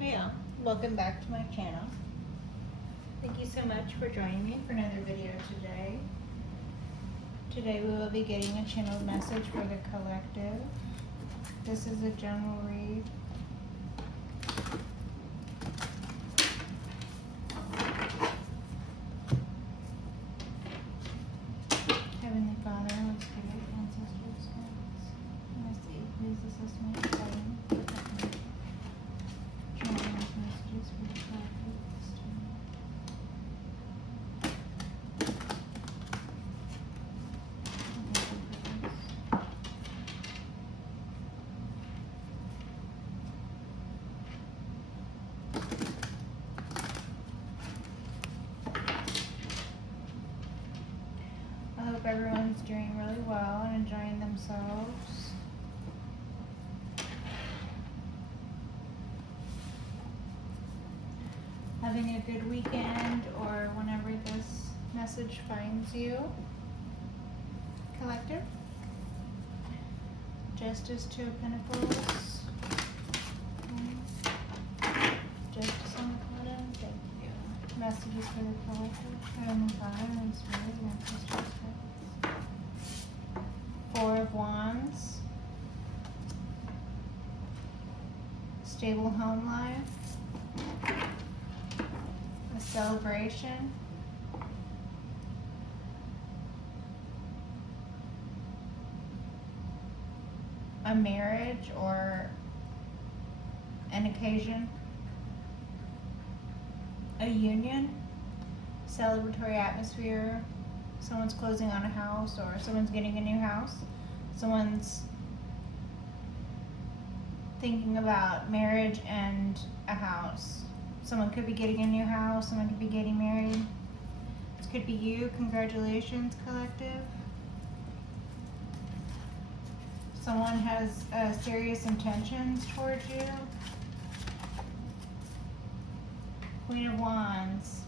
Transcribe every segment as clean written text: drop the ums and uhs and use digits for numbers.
Yeah, welcome back to my channel. Thank you so much for joining me for another video today. Today we will be getting a channeled message for the collective. This is a general read. Heavenly Father, Holy Spirit, ancestors, guides, mercy, please assist me in guiding, protect me. Channel these messages for the collective this time. I hope everyone's doing really well and enjoying themselves. Having a good weekend or whenever this message finds you. Collective. Justice, Two of Pentacles. Justice on the bottom. Thank you. Messages for the collective. Heavenly Father, Holy Spirit, ancestors, guides. Four of Wands. Stable home life. A celebration. A marriage or an occasion. A union. Celebratory atmosphere. Someone's closing on a house or someone's getting a new house. Someone's thinking about marriage and a house. Someone could be getting a new house, someone could be getting married. This could be you. Congratulations, collective. Someone has serious intentions towards you. Queen of Wands.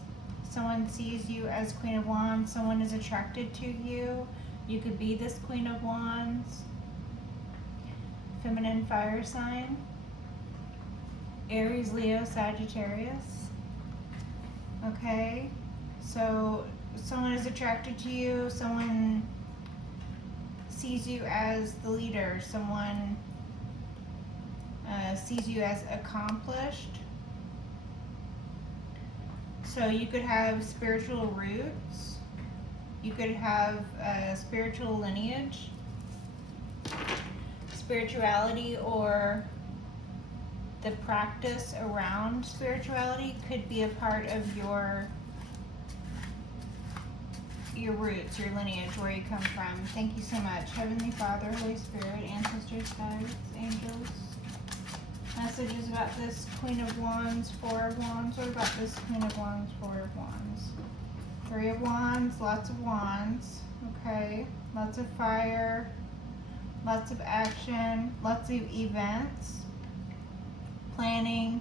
Someone sees you as Queen of Wands. Someone is attracted to you. You could be this Queen of Wands. Feminine fire sign. Aries, Leo, Sagittarius. Okay, so someone is attracted to you. Someone sees you as the leader. Someone sees you as accomplished. So you could have spiritual roots. You could have a spiritual lineage. Spirituality or the practice around spirituality could be a part of your roots, your lineage, where you come from. Thank you so much. Heavenly Father, Holy Spirit, ancestors, guides, angels. Messages about this Queen of Wands, Four of Wands. What about this Queen of Wands, Four of Wands? Three of Wands, lots of wands. Okay, lots of fire, lots of action, lots of events. Planning,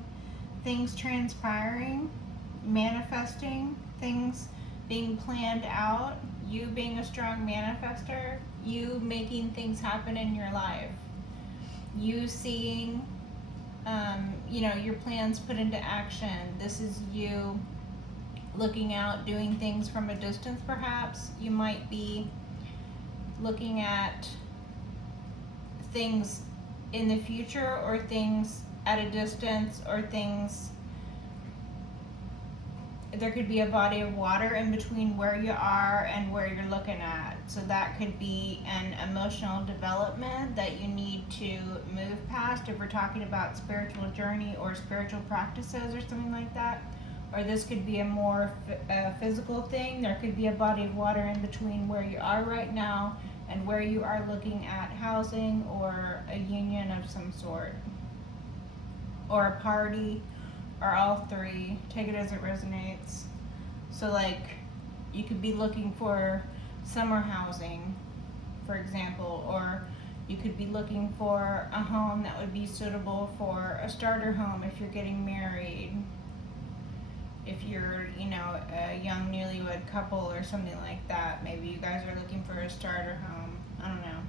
things transpiring, manifesting, things being planned out, you being a strong manifester, you making things happen in your life, you seeing your plans put into action. This is you looking out, doing things from a distance perhaps. You might be looking at things in the future or things at a distance or things. There could be a body of water in between where you are and where you're looking at. So that could be an emotional development that you need to move past if we're talking about spiritual journey or spiritual practices or something like that. Or this could be a more physical thing. There could be a body of water in between where you are right now and where you are looking at housing or a union of some sort. Or a party, or all three. Take it as it resonates. So like, you could be looking for summer housing, for example, or you could be looking for a home that would be suitable for a starter home if you're getting married. If you're, a young newlywed couple or something like that, maybe you guys are looking for a starter home. I don't know.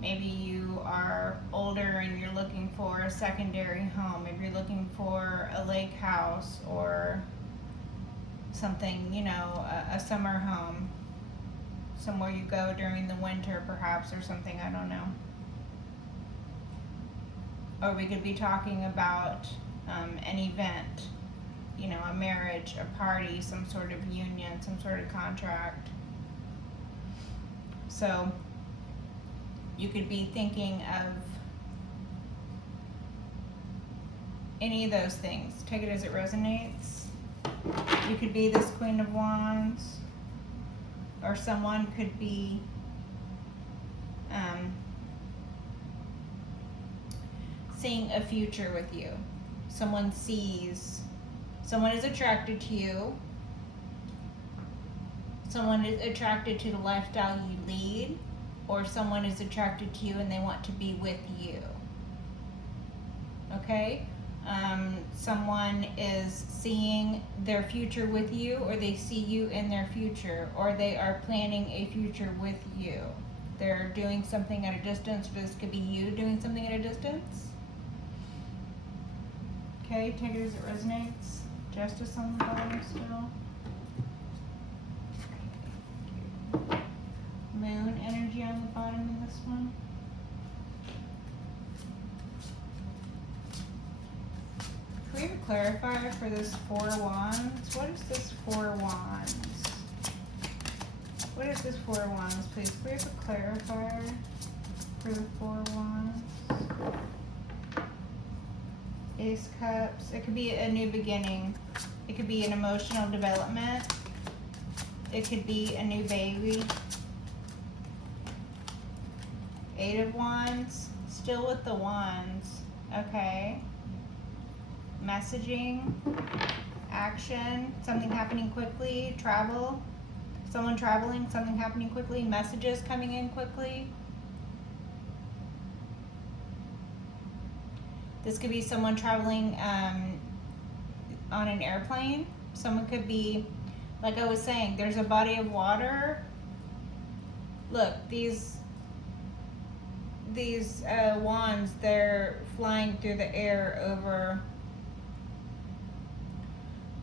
Maybe you are older and you're looking for a secondary home. Maybe you're looking for a lake house or something, you know, a summer home. Somewhere you go during the winter perhaps or something, I don't know. Or we could be talking about an event, you know, a marriage, a party, some sort of union, some sort of contract. So you could be thinking of any of those things. Take it as it resonates. You could be this Queen of Wands, or someone could be seeing a future with you. Someone is attracted to you. Someone is attracted to the lifestyle you lead, or someone is attracted to you and they want to be with you. Okay? Someone is seeing their future with you, or they see you in their future, or they are planning a future with you. They're doing something at a distance, or this could be you doing something at a distance. Okay, take it as it resonates. Justice on the bottom still. Moon energy on the bottom of this one. Can we have a clarifier for this Four Wands? What is this Four Wands? What is this Four Wands, please? Can we have a clarifier for the Four Wands? Ace Cups. It could be a new beginning. It could be an emotional development. It could be a new baby. Eight of Wands. Still with the Wands. Okay. Messaging. Action. Something happening quickly. Travel. Someone traveling. Something happening quickly. Messages coming in quickly. This could be someone traveling on an airplane. Someone could be, like I was saying, there's a body of water. Look, these wands, they're flying through the air over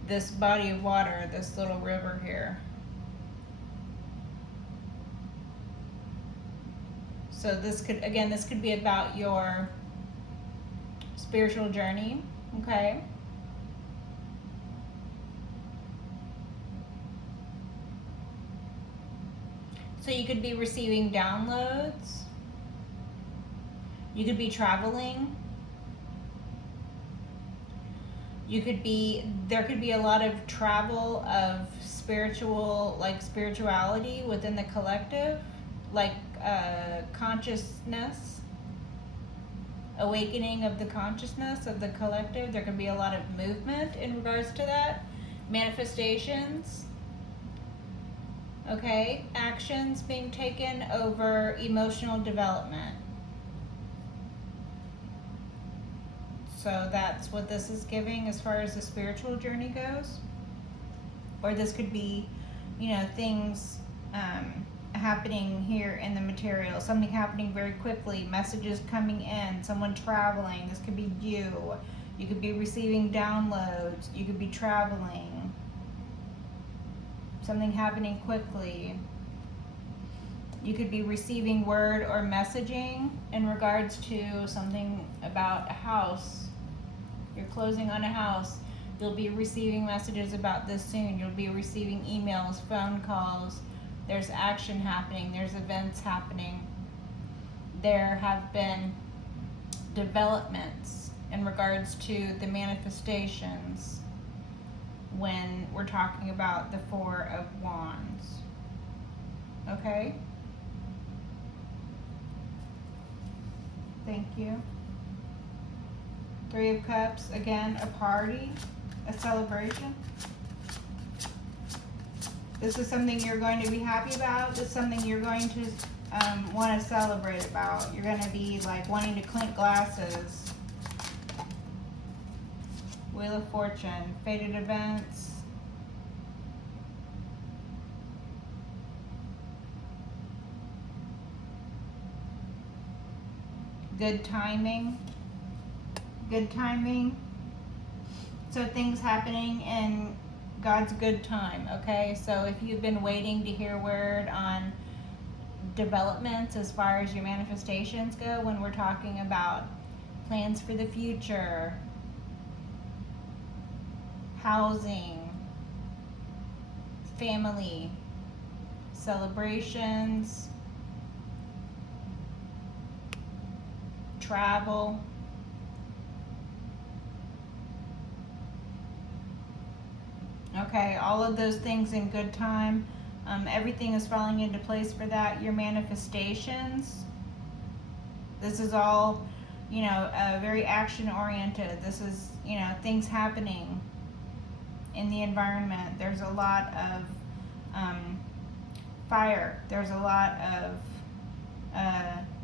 this body of water, this little river here. So this could be about your spiritual journey, okay? So you could be receiving downloads. You could be traveling. There could be a lot of travel of spirituality within the collective, like consciousness, awakening of the consciousness of the collective. There could be a lot of movement in regards to that. Manifestations. Okay, actions being taken over emotional development. So that's what this is giving as far as the spiritual journey goes. Or this could be, you know, things happening here in the material. Something happening very quickly. Messages coming in. Someone traveling. This could be you. You could be receiving downloads. You could be traveling. Something happening quickly. You could be receiving word or messaging in regards to something about a house. You're closing on a house. You'll be receiving messages about this soon. You'll be receiving emails, phone calls. There's action happening. There's events happening. There have been developments in regards to the manifestations when we're talking about the Four of Wands. Okay? Thank you. Three of Cups, again, a party, a celebration. This is something you're going to be happy about. This is something you're going to want to celebrate about. You're going to be like wanting to clink glasses. Wheel of Fortune, fated events. good timing. Good timing. So things happening in God's good time, okay? So if you've been waiting to hear word on developments as far as your manifestations go, when we're talking about plans for the future, housing, family, celebrations, travel, okay, all of those things in good time. Everything is falling into place for that. Your manifestations, this is all, very action oriented. This is, things happening in the environment. There's a lot of fire. There's a lot of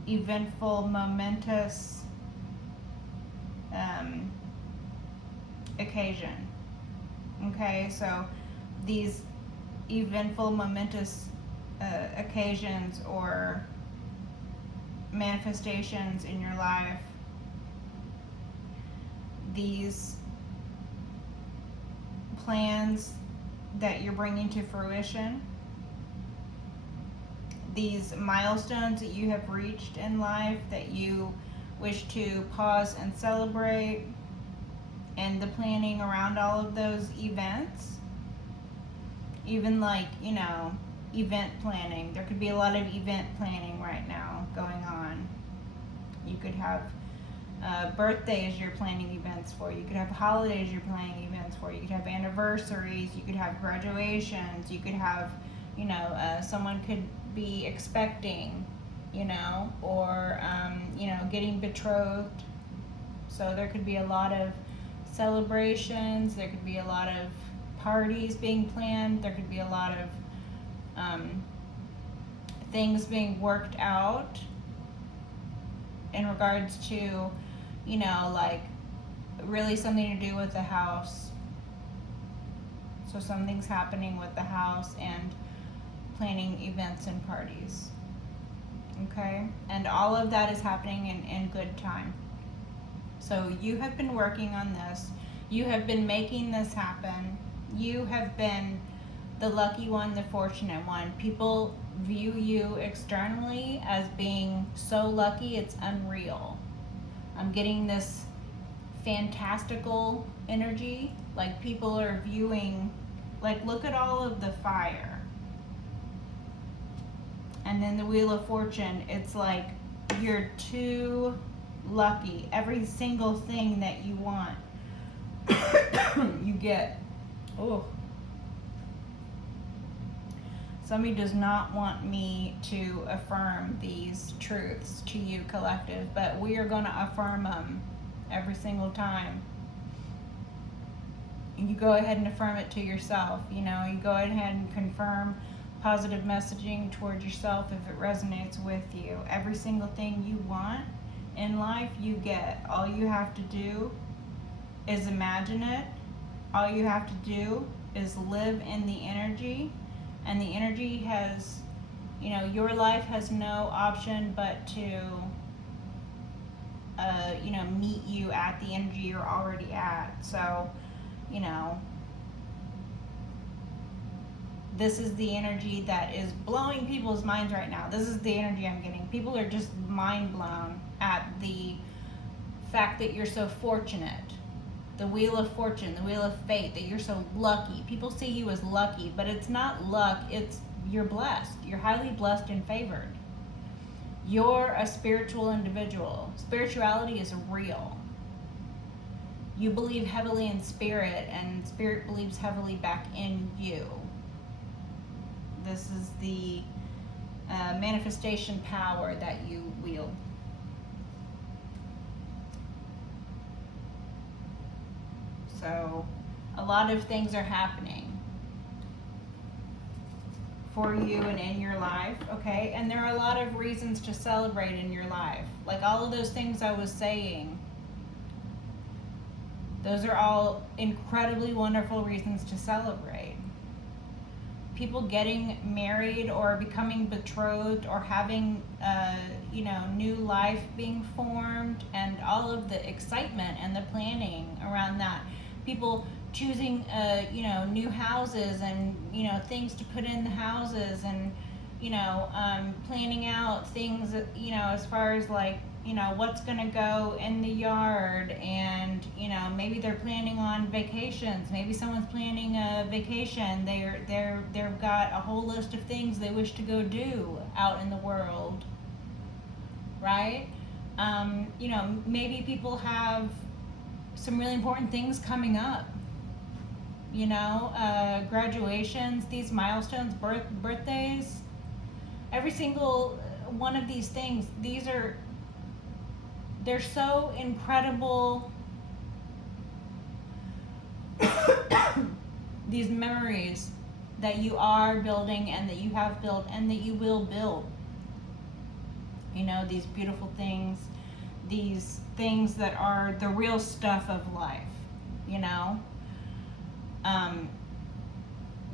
eventful, momentous occasion. Okay, so these eventful, momentous occasions or manifestations in your life, these plans that you're bringing to fruition, these milestones that you have reached in life that you wish to pause and celebrate, and the planning around all of those events, even like, event planning. There could be a lot of event planning right now going on. You could have birthdays you're planning events for. You could have holidays you're planning events for. You could have anniversaries. You could have graduations. You could have, someone could be expecting, or, getting betrothed. So there could be a lot of celebrations. There could be a lot of parties being planned. There could be a lot of things being worked out in regards to, like really something to do with the house. So something's happening with the house and planning events and parties. Okay? And all of that is happening in good time. So you have been working on this. You have been making this happen. You have been the lucky one, the fortunate one. People view you externally as being so lucky, it's unreal. I'm getting this fantastical energy. Like people are viewing, like look at all of the fire. And then the Wheel of Fortune, it's like you're too lucky. Every single thing that you want, you get. Oh. Somebody does not want me to affirm these truths to you, collective, but we are going to affirm them every single time. You go ahead and affirm it to yourself. You go ahead and confirm positive messaging towards yourself if it resonates with you. Every single thing you want in life, you get. All you have to do is imagine it. All you have to do is live in the energy. And the energy has, your life has no option but to, meet you at the energy you're already at. So, this is the energy that is blowing people's minds right now. This is the energy I'm getting. People are just mind blown at the fact that you're so fortunate. The Wheel of Fortune, the Wheel of Fate, that you're so lucky. People see you as lucky, but it's not luck, you're blessed. You're highly blessed and favored. You're a spiritual individual. Spirituality is real. You believe heavily in spirit, and spirit believes heavily back in you. This is the manifestation power that you wield. So a lot of things are happening for you and in your life, okay? And there are a lot of reasons to celebrate in your life. Like all of those things I was saying, those are all incredibly wonderful reasons to celebrate. people getting married or becoming betrothed or having new life being formed, and all of the excitement and the planning around that. People choosing new houses and things to put in the houses, and planning out things as far as like what's going to go in the yard, and maybe they're planning on vacations. Maybe someone's planning a vacation. They've got a whole list of things they wish to go do out in the world, right? Maybe people have some really important things coming up, graduations, these milestones, birthdays. Every single one of these things, they're so incredible. These memories that you are building and that you have built and that you will build. These beautiful things, these things that are the real stuff of life,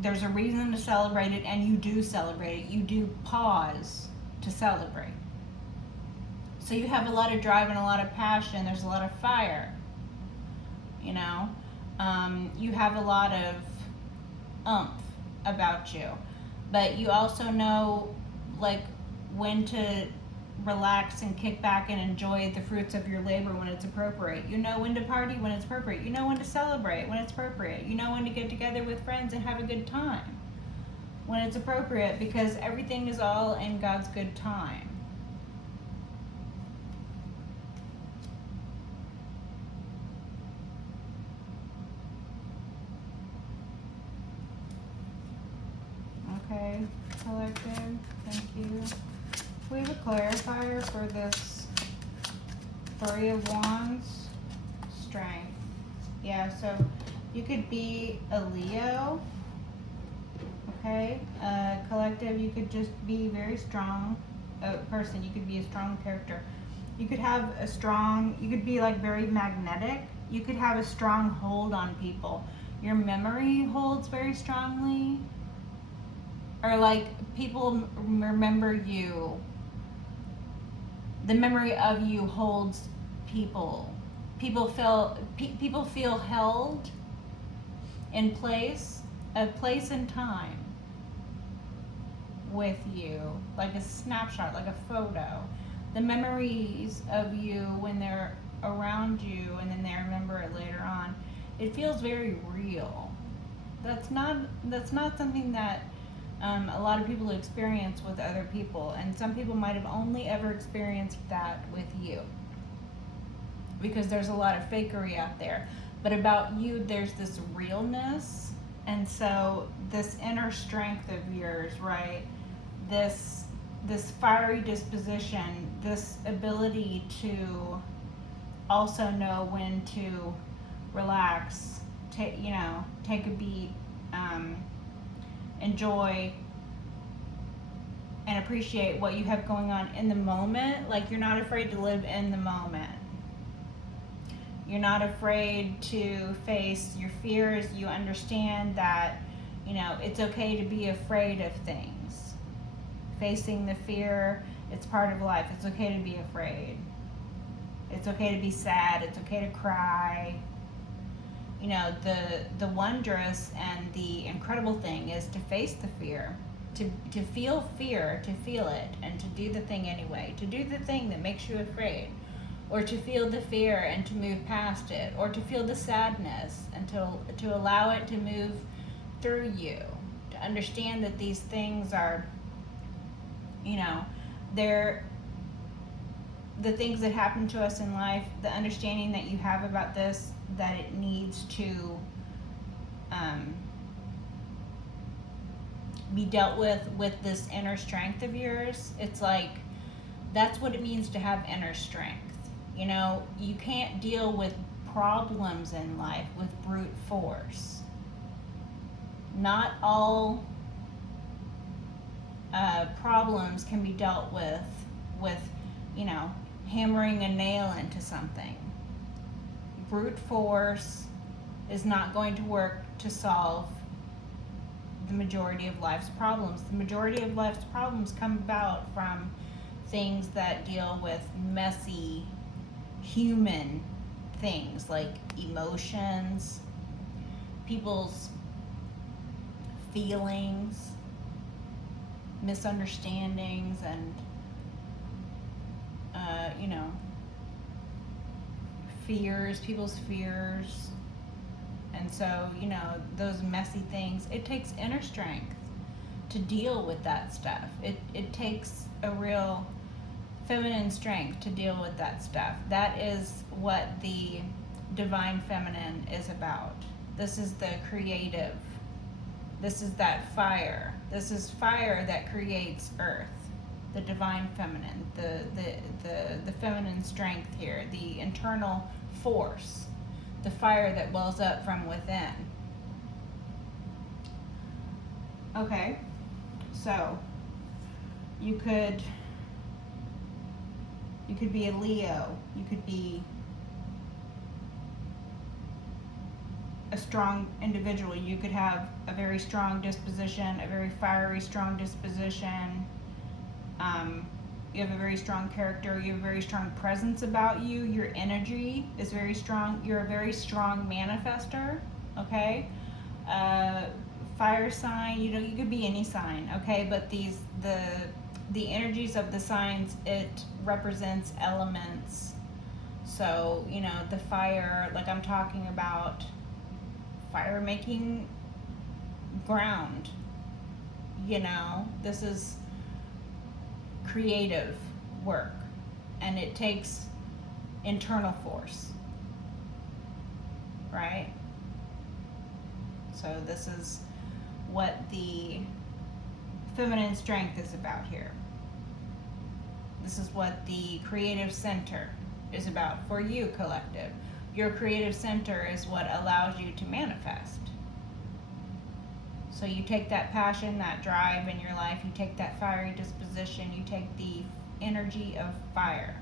There's a reason to celebrate it, and you do celebrate it. You do pause to celebrate. So you have a lot of drive and a lot of passion. There's a lot of fire, you have a lot of oomph about you, but you also know like when to relax and kick back and enjoy the fruits of your labor when it's appropriate. You know when to party when it's appropriate. You know when to celebrate when it's appropriate. You know when to get together with friends and have a good time when it's appropriate, because everything is all in God's good time. Okay, collective, thank you. We have a clarifier for this Three of Wands, strength. Yeah, so you could be a Leo, okay? Collective, you could just be very strong person. You could be a strong character. You could have you could be like very magnetic. You could have a strong hold on people. Your memory holds very strongly. Or like people remember you. The memory of you holds people. People feel held in place, a place and time with you, like a snapshot, like a photo. The memories of you when they're around you, and then they remember it later on. It feels very real. That's not something that a lot of people experience with other people, and some people might have only ever experienced that with you, because there's a lot of fakery out there. But about you, there's this realness, and so this inner strength of yours, right? This fiery disposition, this ability to also know when to relax, take a beat, enjoy and appreciate what you have going on in the moment. Like, you're not afraid to live in the moment. You're not afraid to face your fears. You understand that, it's okay to be afraid of things. Facing the fear, it's part of life. It's okay to be afraid. It's okay to be sad. It's okay to cry. The wondrous and the incredible thing is to face the fear, to feel fear, to feel it, and to do the thing anyway, to do the thing that makes you afraid, or to feel the fear and to move past it, or to feel the sadness and to allow it to move through you, to understand that these things are, they're the things that happen to us in life, the understanding that you have about this, that it needs to be dealt with this inner strength of yours. It's like, that's what it means to have inner strength. You can't deal with problems in life with brute force. Not all problems can be dealt with hammering a nail into something. Brute force is not going to work to solve the majority of life's problems. The majority of life's problems come about from things that deal with messy human things like emotions, people's feelings, misunderstandings, and fears, people's fears. And so, those messy things, it takes inner strength to deal with that stuff. It takes a real feminine strength to deal with that stuff. That is what the divine feminine is about. This is the creative. This is that fire. This is fire that creates earth. The divine feminine, the feminine strength here, the internal force, the fire that wells up from within. Okay, so you could be a Leo. You could be a strong individual. You could have a very strong disposition, a very fiery, strong disposition. You have a very strong character. You have a very strong presence about you. Your energy is very strong. You're a very strong manifester. Okay, fire sign. You could be any sign. Okay, but the energies of the signs, it represents elements. So the fire, like I'm talking about, fire making ground. This is creative work, and it takes internal force, right? So this is what the feminine strength is about here. This is what the creative center is about for you, collective. Your creative center is what allows you to manifest. So you take that passion, that drive in your life, you take that fiery disposition, you take the energy of fire.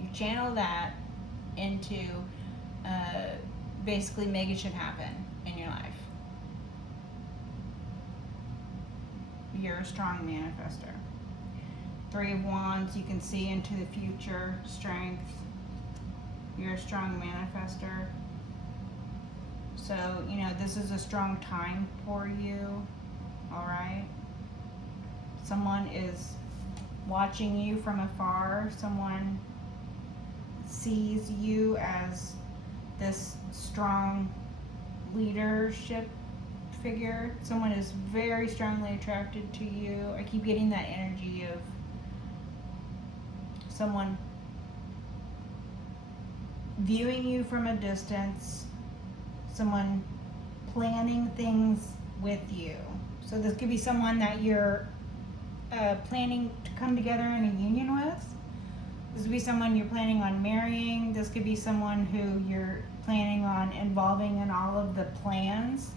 You channel that into basically making shit happen in your life. You're a strong manifester. 3 of Wands, you can see into the future, strength. You're a strong manifester. So, this is a strong time for you, all right? Someone is watching you from afar. Someone sees you as this strong leadership figure. Someone is very strongly attracted to you. I keep getting that energy of someone viewing you from a distance, someone planning things with you. So this could be someone that you're planning to come together in a union with. This could be someone you're planning on marrying. This could be someone who you're planning on involving in all of the plans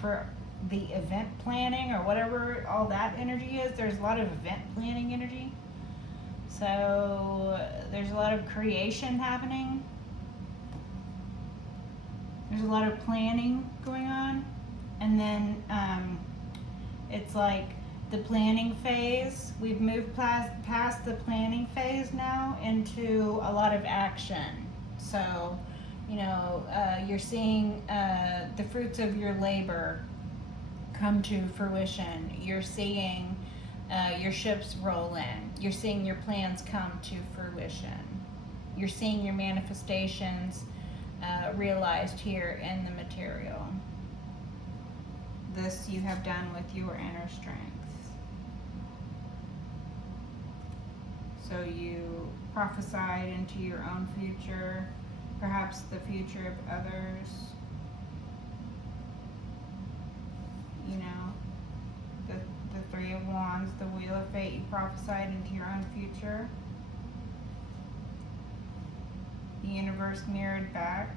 for the event planning or whatever all that energy is. There's a lot of event planning energy. So there's a lot of creation happening. There's a lot of planning going on. And then it's like the planning phase. We've moved past the planning phase now into a lot of action. So, you're seeing the fruits of your labor come to fruition. You're seeing your ships roll in. You're seeing your plans come to fruition. You're seeing your manifestations realized here in the material. This you have done with your inner strength. So you prophesied into your own future, perhaps the future of others. The 3 of Wands, the Wheel of Fate, you prophesied into your own future. The universe mirrored back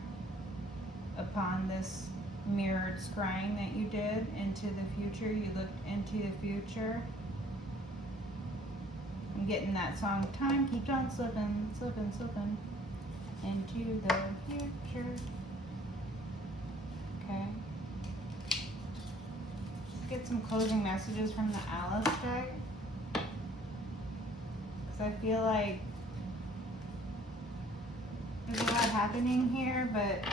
upon this mirrored scrying that you did into the future. You looked into the future. I'm getting that song, time keeps on slipping, slipping, slipping into the future. Okay. get some closing messages from the Alice deck. Because I feel like there's a lot happening here, but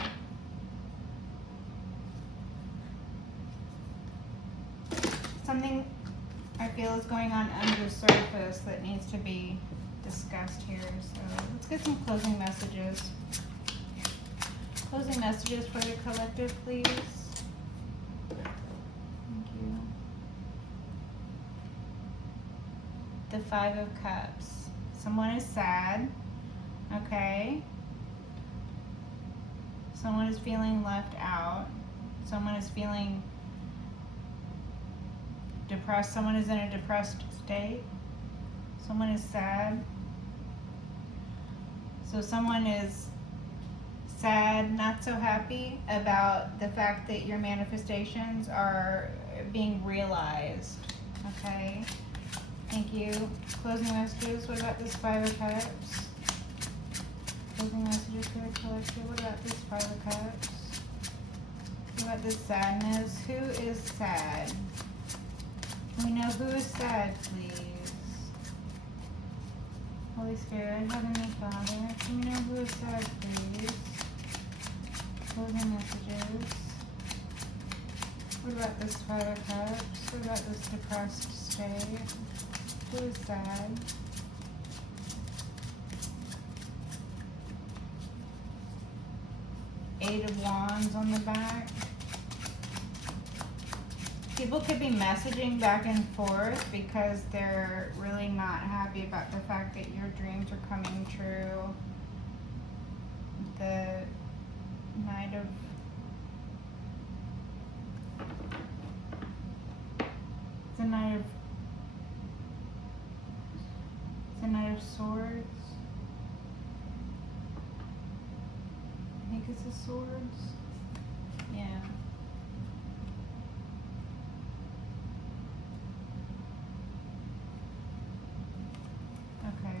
something I feel is going on under the surface that needs to be discussed here. So let's get some closing messages. Closing messages for the collective, please. Thank you. The Five of Cups. Someone is sad. Okay. Someone is feeling left out. Someone is feeling depressed. Someone is in a depressed state. Someone is sad. So someone is sad, not so happy about the fact that your manifestations are being realized. Okay. Thank you. Closing messages. What about this Five of Cups? Closing messages for the collective. What about this Five of Cups? What about this sadness? Who is sad? We know who is sad, please. Holy Spirit, Heavenly Father, can we know who is sad, please? Closing messages. What about this Five of Cups? What about this depressed state? Who is sad? Eight of Wands on the back. People could be messaging back and forth because they're really not happy about the fact that your dreams are coming true. The Knight of Swords. I think it's the Swords. Yeah. Okay.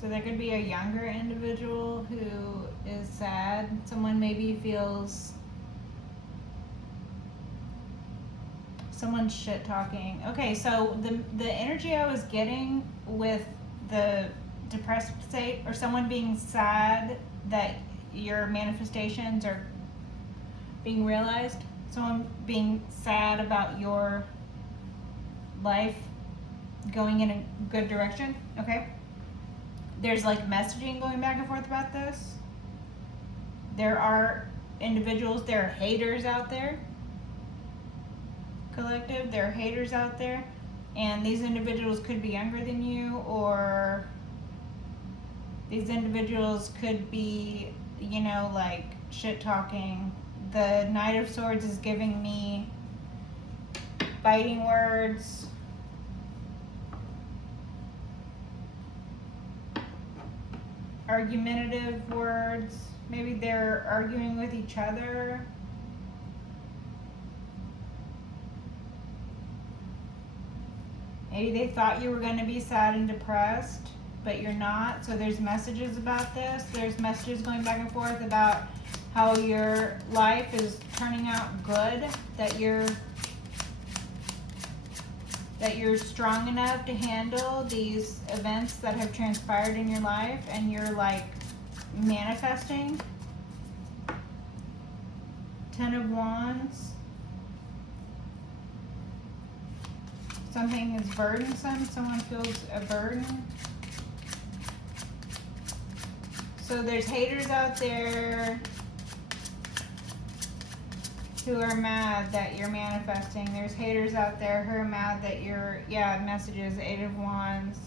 So there could be a younger individual who is sad. Someone maybe feels someone's shit talking. Okay, so the energy I was getting with the depressed state, or someone being sad that your manifestations are being realized, someone being sad about your life going in a good direction. Okay. There's like messaging going back and forth about this. There are individuals, there are haters out there. Collective, there are haters out there. And these individuals could be younger than you, or these individuals could be, you know, like shit talking. The Knight of Swords is giving me biting words. Argumentative words. Maybe they're arguing with each other. Maybe they thought you were going to be sad and depressed, but you're not. So there's messages about this. There's messages going back and forth about how your life is turning out good, that you're strong enough to handle these events that have transpired in your life, and you're like manifesting. Ten of Wands. Something is burdensome. Someone feels a burden. So there's haters out there who are mad that you're manifesting. There's haters out there who are mad that you're, messages, Eight of Wands.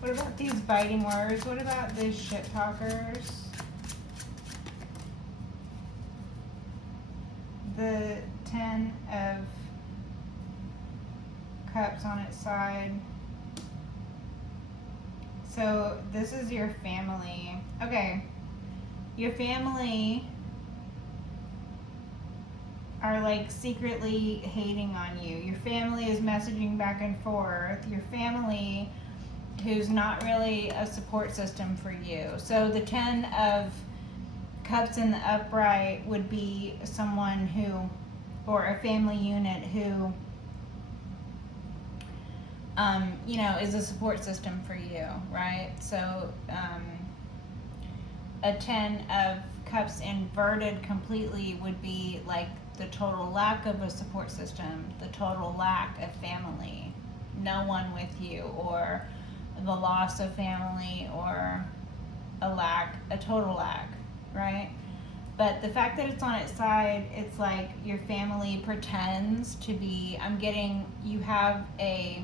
What about these biting words? What about these shit talkers? The Ten of Cups on its side. So this is your family. Okay. Your family are like secretly hating on you. Your family is messaging back and forth. Your family who's not really a support system for you. So the 10 of Cups in the upright would be someone who, or a family unit who, is a support system for you, right? So a 10 of Cups inverted completely would be like the total lack of a support system, the total lack of family, no one with you, or the loss of family, or a total lack, right? But the fact that it's on its side, it's like your family pretends to be, I'm getting, you have a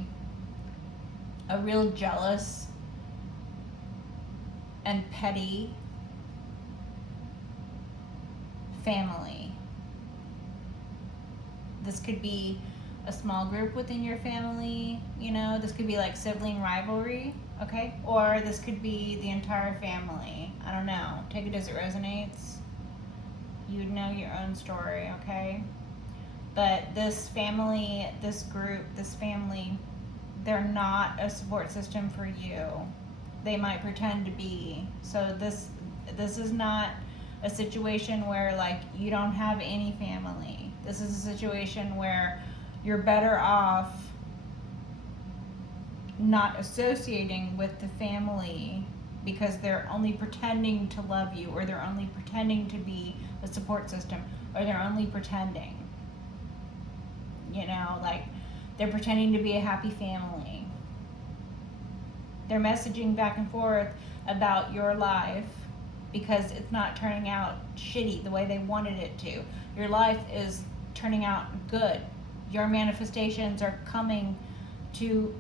real jealous and petty family. This could be a small group within your family, this could be like sibling rivalry, okay? Or this could be the entire family. I don't know. Take it as it resonates. You know your own story, okay? But this family, this group, this family, they're not a support system for you. They might pretend to be. So this is not a situation where like you don't have any family. This is a situation where you're better off not associating with the family because they're only pretending to love you, or they're only pretending to be a support system, or they're only pretending. Like they're pretending to be a happy family. They're messaging back and forth about your life because it's not turning out shitty the way they wanted it to. Your life is turning out good. Your manifestations are coming to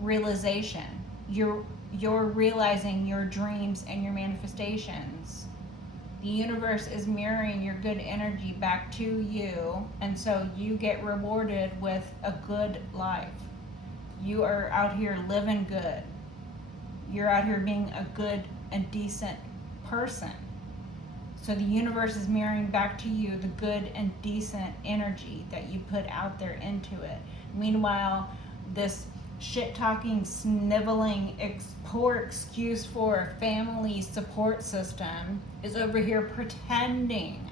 realization. You're realizing your dreams and your manifestations. The universe is mirroring your good energy back to you, and so you get rewarded with a good life. You are out here living good. You're out here being a good and decent person. So the universe is mirroring back to you the good and decent energy that you put out there into it. Meanwhile, this shit-talking, sniveling, poor excuse for a family support system is over here pretending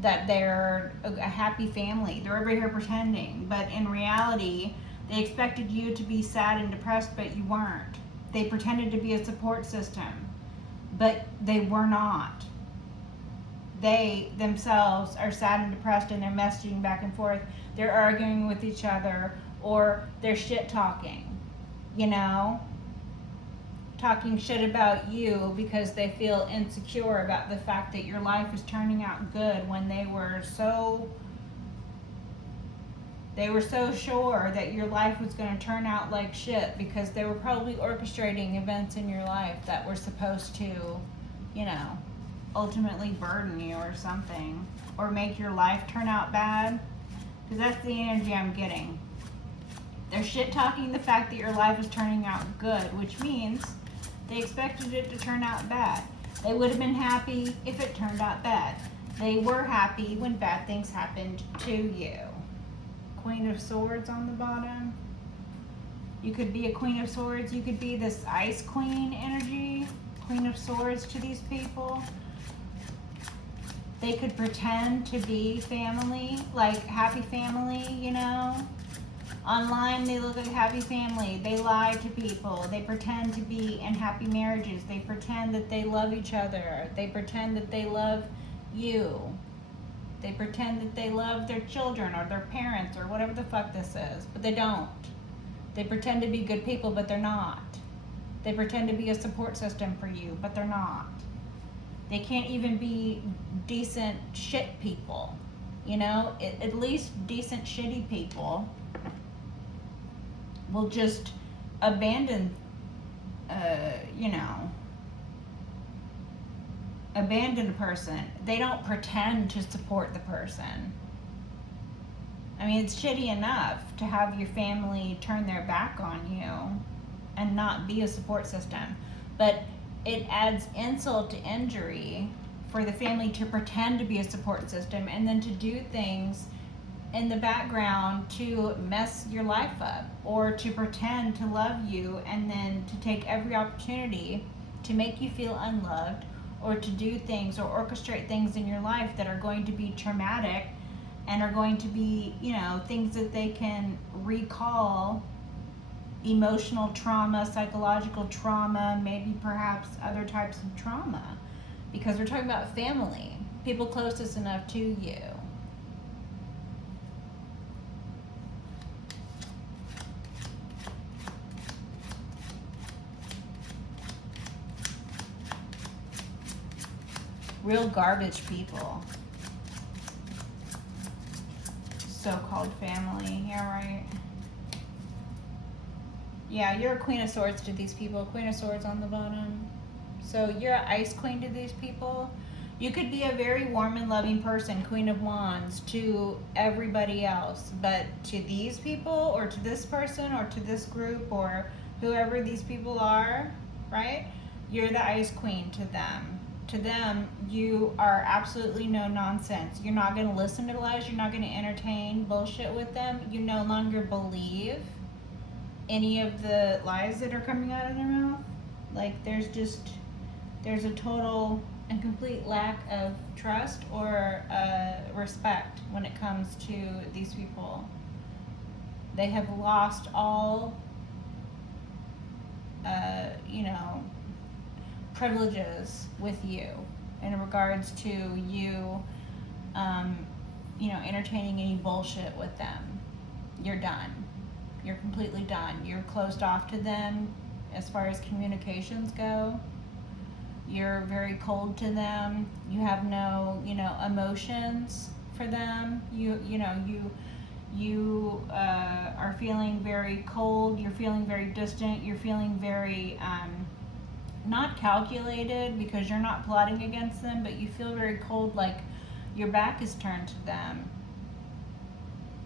that they're a happy family. They're over here pretending, but in reality, they expected you to be sad and depressed, but you weren't. They pretended to be a support system, but they were not. They themselves are sad and depressed, and they're messaging back and forth. They're arguing with each other, or they're shit talking, talking shit about you because they feel insecure about the fact that your life is turning out good when they were so sure that your life was going to turn out like shit, because they were probably orchestrating events in your life that were supposed to, ultimately burden you or something, or make your life turn out bad, because that's the energy I'm getting. They're shit talking the fact that your life is turning out good, which means they expected it to turn out bad. They would have been happy if it turned out bad. They were happy when bad things happened to you. Queen of Swords on the bottom. You could be a Queen of Swords. You could be this Ice Queen energy. Queen of Swords to these people. They could pretend to be family, like happy family, Online, they look like a happy family. They lie to people. They pretend to be in happy marriages. They pretend that they love each other. They pretend that they love you. They pretend that they love their children or their parents or whatever the fuck this is, but they don't. They pretend to be good people, but they're not. They pretend to be a support system for you, but they're not. They can't even be decent shit people, at least decent shitty people will just abandon a person. They don't pretend to support the person. I mean, it's shitty enough to have your family turn their back on you and not be a support system, but it adds insult to injury for the family to pretend to be a support system and then to do things in the background to mess your life up, or to pretend to love you and then to take every opportunity to make you feel unloved, or to do things or orchestrate things in your life that are going to be traumatic and are going to be, you know, things that they can recall emotional trauma, psychological trauma, maybe perhaps other types of trauma, because we're talking about family, people closest enough to you. Real garbage people. So-called family. Yeah, right. Yeah, you're a Queen of Swords to these people. Queen of Swords on the bottom. So you're an Ice Queen to these people. You could be a very warm and loving person, Queen of Wands, to everybody else. But to these people, or to this person, or to this group, or whoever these people are, right? You're the Ice Queen to them. To them, you are absolutely no nonsense. You're not going to listen to lies. You're not going to entertain bullshit with them. You no longer believe any of the lies that are coming out of their mouth. Like, there's a total and complete lack of trust or respect when it comes to these people. They have lost all, privileges with you in regards to you, entertaining any bullshit with them. You're done. You're completely done. You're closed off to them as far as communications go. You're very cold to them. You have no, emotions for them. You are feeling very cold. You're feeling very distant. You're feeling very not calculated, because you're not plotting against them, but you feel very cold, like your back is turned to them.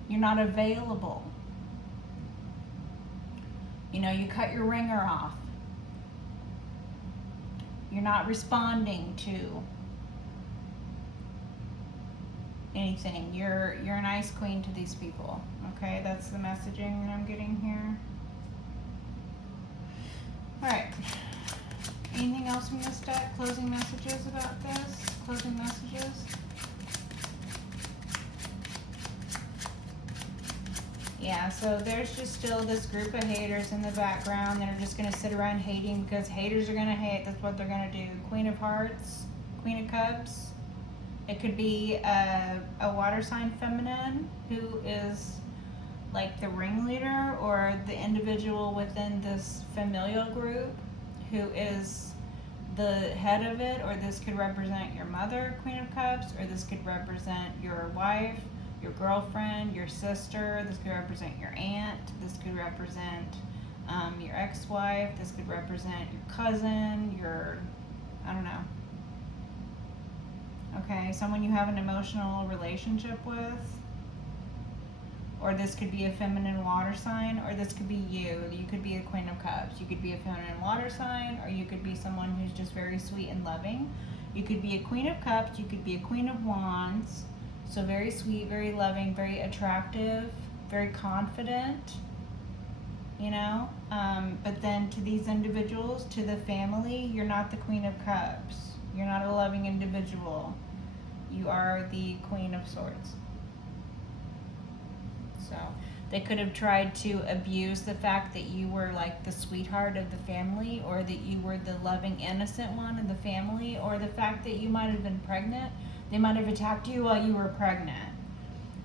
You're not available. You cut your ringer off. You're not responding to anything. You're an Ice Queen to these people. Okay, that's the messaging that I'm getting here. Alright. Anything else from this deck? Closing messages about this? Closing messages? Yeah, so there's just still this group of haters in the background that are just going to sit around hating, because haters are going to hate. That's what they're going to do. Queen of Hearts, Queen of Cups. It could be a water sign feminine who is like the ringleader or the individual within this familial group who is the head of it, or this could represent your mother, Queen of Cups, or this could represent your wife, your girlfriend, your sister. This could represent your aunt. This could represent your ex-wife. This could represent your cousin, I don't know. Okay, someone you have an emotional relationship with. Or this could be a feminine water sign, or this could be you. You could be a Queen of Cups. You could be a feminine water sign, or you could be someone who's just very sweet and loving. You could be a Queen of Cups. You could be a Queen of Wands. So very sweet, very loving, very attractive, very confident, But then to these individuals, to the family, you're not the Queen of Cups. You're not a loving individual. You are the Queen of Swords. So they could have tried to abuse the fact that you were like the sweetheart of the family, or that you were the loving, innocent one in the family, or the fact that you might have been pregnant. They might have attacked you while you were pregnant.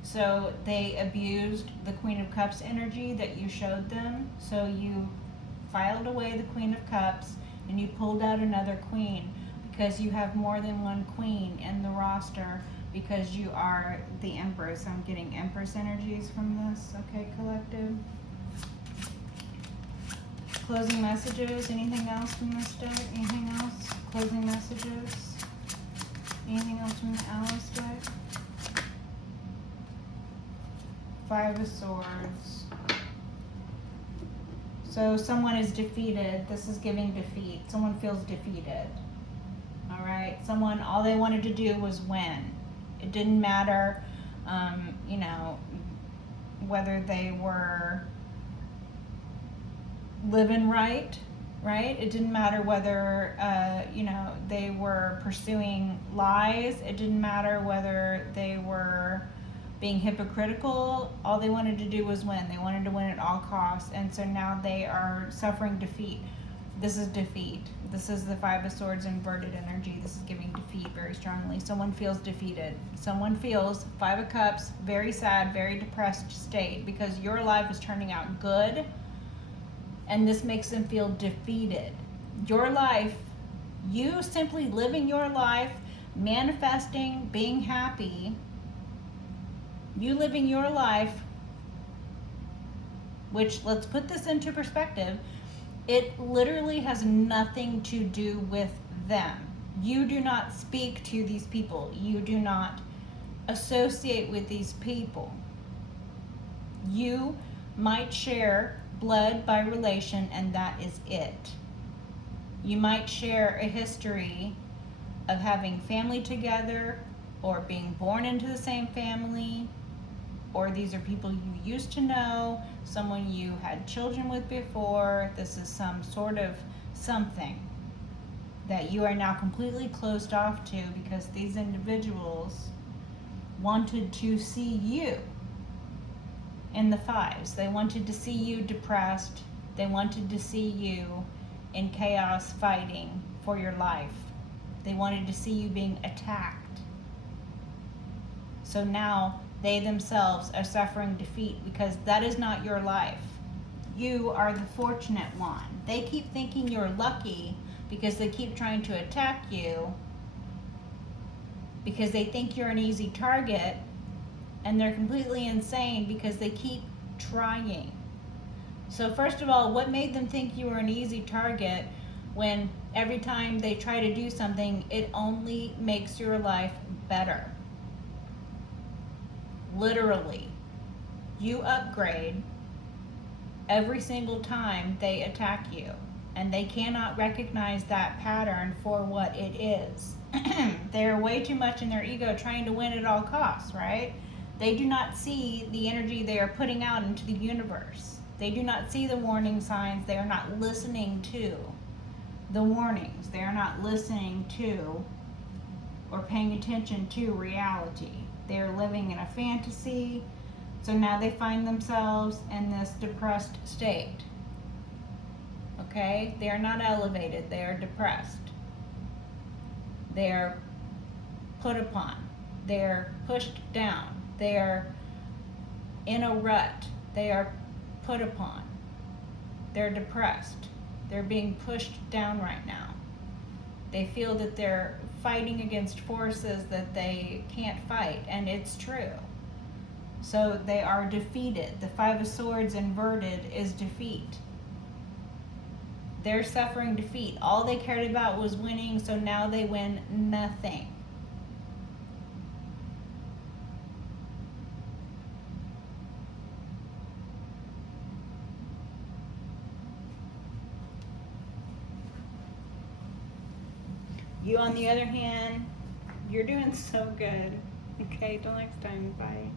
So they abused the Queen of Cups energy that you showed them. So you filed away the Queen of Cups and you pulled out another queen, because you have more than one queen in the roster, because you are the Empress. I'm getting Empress energies from this. Okay, collective. Closing messages. Anything else from this deck? Anything else? Closing messages. Anything else from the Alice deck? Five of Swords. So someone is defeated. This is giving defeat. Someone feels defeated. All right. Someone, all they wanted to do was win. It didn't matter, you know, whether they were living right. It didn't matter whether, you know, they were pursuing lies. It didn't matter whether they were being hypocritical. All they wanted to do was win. They wanted to win at all costs. And so now they are suffering defeat. This is defeat. This is the Five of Swords inverted energy. This is giving defeat very strongly. Someone feels defeated. Someone feels Five of Cups, very sad, very depressed state because your life is turning out good. And this makes them feel defeated. Your life, you simply living your life, manifesting, being happy, you living your life, which, let's put this into perspective, it literally has nothing to do with them. You do not speak to these people. You do not associate with these people. You might share blood by relation, and that is it. You might share a history of having family together or being born into the same family, or these are people you used to know, someone you had children with before. This is some sort of something that you are now completely closed off to because these individuals wanted to see you in the fives. They wanted to see you depressed. They wanted to see you in chaos fighting for your life. They wanted to see you being attacked. So now they themselves are suffering defeat because that is not your life. You are the fortunate one. They keep thinking you're lucky because they keep trying to attack you because they think you're an easy target. And they're completely insane because they keep trying. So first of all, what made them think you were an easy target when every time they try to do something, it only makes your life better? Literally, you upgrade every single time they attack you. And they cannot recognize that pattern for what it is. They're way too much in their ego trying to win at all costs, right? They do not see the energy they are putting out into the universe. They do not see the warning signs. They are not listening to the warnings. They are not listening to or paying attention to reality. They are living in a fantasy. So now they find themselves in this depressed state. Okay? They are not elevated. They are depressed. They are put upon. They are pushed down. They are in a rut. They are put upon. They're depressed. They're being pushed down right now. They feel that they're fighting against forces that they can't fight, and it's true. So they are defeated. The Five of Swords inverted is defeat. They're suffering defeat. All they cared about was winning, so now they win nothing. You, on the other hand, you're doing so good. Okay, till next time. Bye.